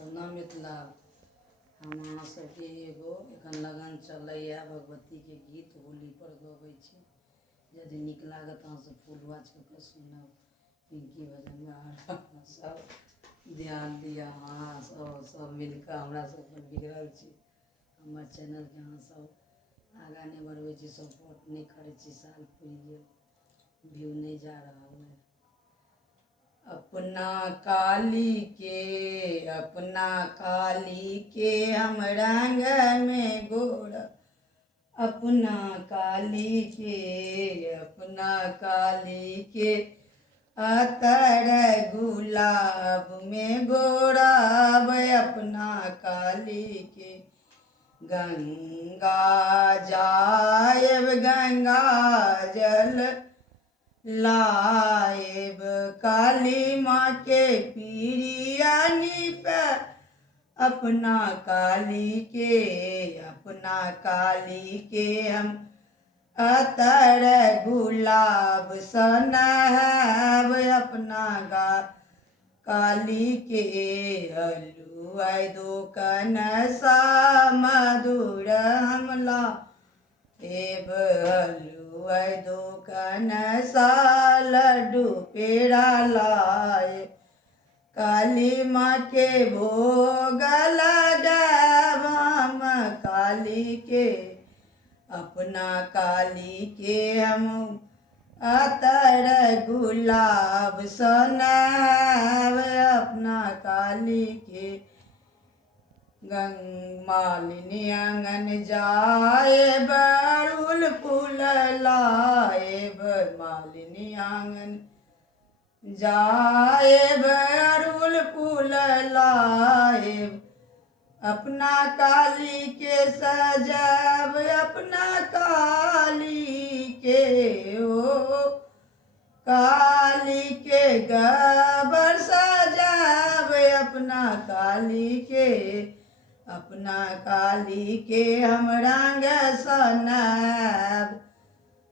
प्रणाम मिथिला। हम अहाँ सबके एगो एखन लगन चलैए भगवतीके गीत होली पर गबै छी। यदि नीक लागत अहाँ सब फूल वाच कऽ सुनब। पिंकी भजन सब ध्यान दिअ, अहाँ सब मिलकर हमरा सब पर बिगड़ल छी। हमर चैनलके अहाँ सब आगाँ नहीं बढ़बै छी, सपोर्ट नहीं करै छी। साल पुरि गेल, व्यू नहीं जा रहल है। अपना काली के हम रंग में गोर, अपना काली के अतर गुलाब में गोराब। अपना काली के गंगा जायब, गंगा जल लाएब। काली माँ के पीरियानी पे अपना काली के हम अतर गुलाब सनहब। अपना काली के हलुआ दोकन सा मधुर हमला एब। हलुआ दोकन सा लड्डू पेड़ा लाए। काली माँ के भोग लगाब हम काली के, अपना काली के हम अतर गुलाब सनहब। अपना काली के मालिनी आंगन जाएब, अड़हुल फूल लाएब। मालिनी आंगन जाएब, अड़हुल फूल लाएब। अपना काली के सजाब, अपना काली के काली के गबर सजाब। अपना काली के हम रंग सनब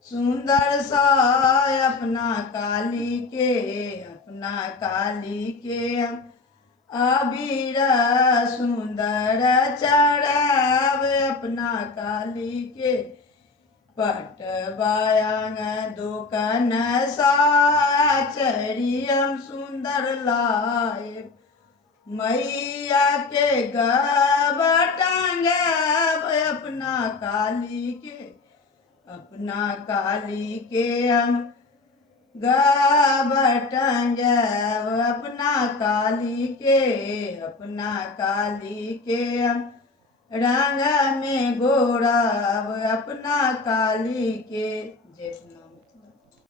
सुंदर सा। अपना काली के हम अबीर सुंदर चढ़ब। अपना काली के पटवायंग दोकन सा चढ़ी हम सुंदर लाएब। मैया के गबर टांगब। अपना काली के हम गबर टांगब। अपना काली के हम रंग में गोराब। अपना काली के जय।